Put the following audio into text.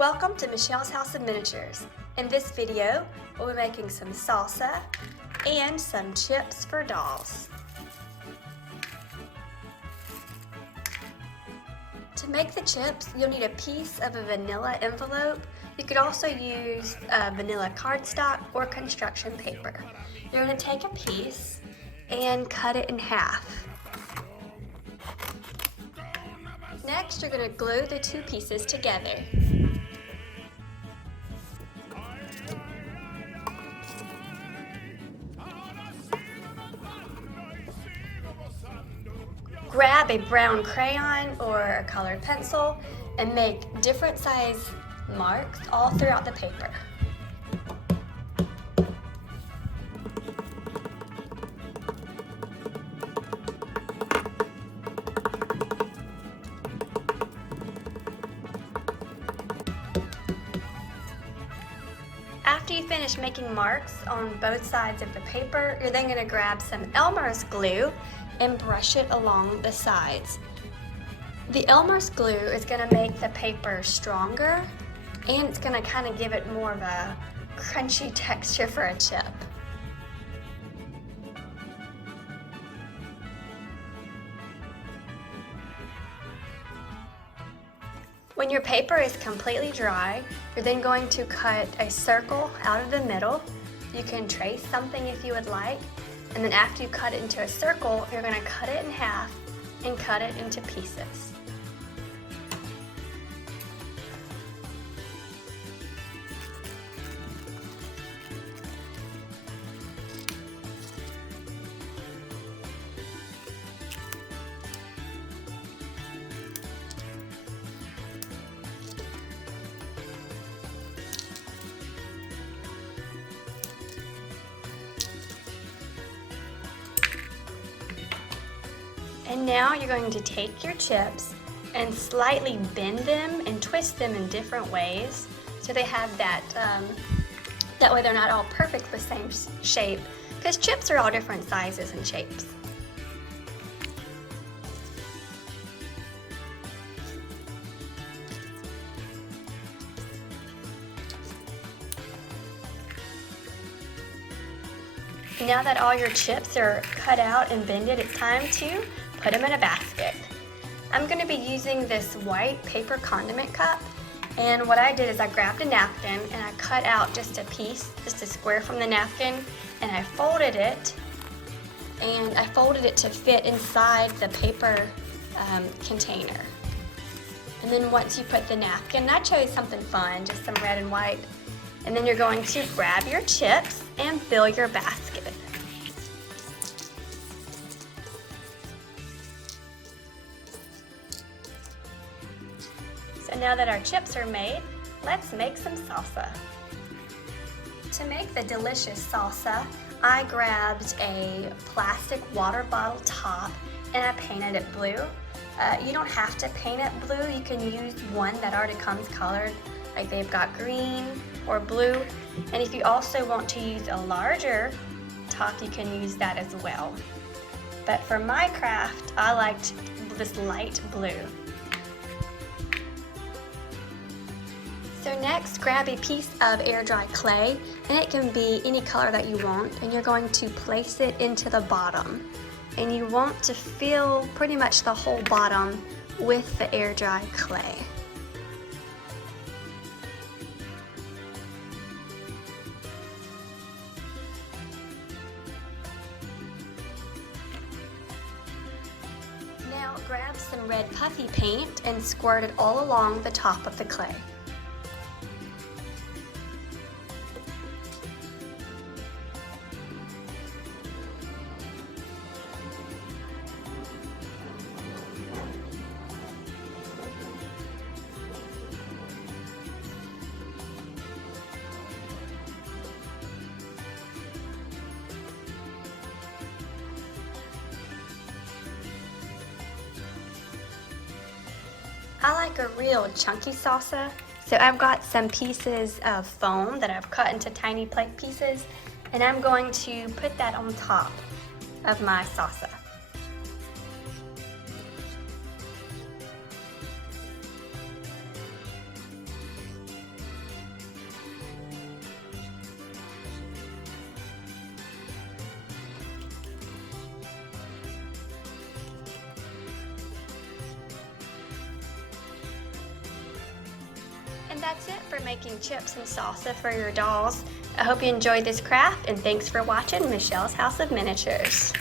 Welcome to Michelle's House of Miniatures. In this video, we'll be making some salsa and some chips for dolls. To make the chips, you'll need a piece of a vanilla envelope. You could also use vanilla cardstock or construction paper. You're going to take a piece and cut it in half. Next, you're going to glue the two pieces together. Grab a brown crayon or a colored pencil and make different size marks all throughout the paper. After you finish making marks on both sides of the paper, you're then going to grab some Elmer's glue and brush it along the sides. The Elmer's glue is going to make the paper stronger, and it's going to kind of give it more of a crunchy texture for a chip. When your paper is completely dry, you're then going to cut a circle out of the middle. You can trace something if you would like, and then after you cut it into a circle, you're going to cut it in half and cut it into pieces. And now you're going to take your chips and slightly bend them and twist them in different ways so they have that way they're not all perfect the same shape, because chips are all different sizes and shapes. Now that all your chips are cut out and bended, it's time to put them in a basket. I'm going to be using this white paper condiment cup, and what I did is I grabbed a napkin and I cut out just a piece, just a square from the napkin, and I folded it to fit inside the paper container. And then once you put the napkin, I chose something fun, just some red and white, and then you're going to grab your chips and fill your basket. So now that our chips are made, let's make some salsa. To make the delicious salsa, I grabbed a plastic water bottle top and I painted it blue. You don't have to paint it blue, you can use one that already comes colored, like they've got green or blue. And if you also want to use a larger top, you can use that as well. But for my craft, I liked this light blue. So next, grab a piece of air dry clay, and it can be any color that you want, and you're going to place it into the bottom. And you want to fill pretty much the whole bottom with the air dry clay. Now grab some red puffy paint and squirt it all along the top of the clay. I like a real chunky salsa, so I've got some pieces of foam that I've cut into tiny plate pieces, and I'm going to put that on top of my salsa. And that's it for making chips and salsa for your dolls. I hope you enjoyed this craft, and thanks for watching Michelle's House of Miniatures.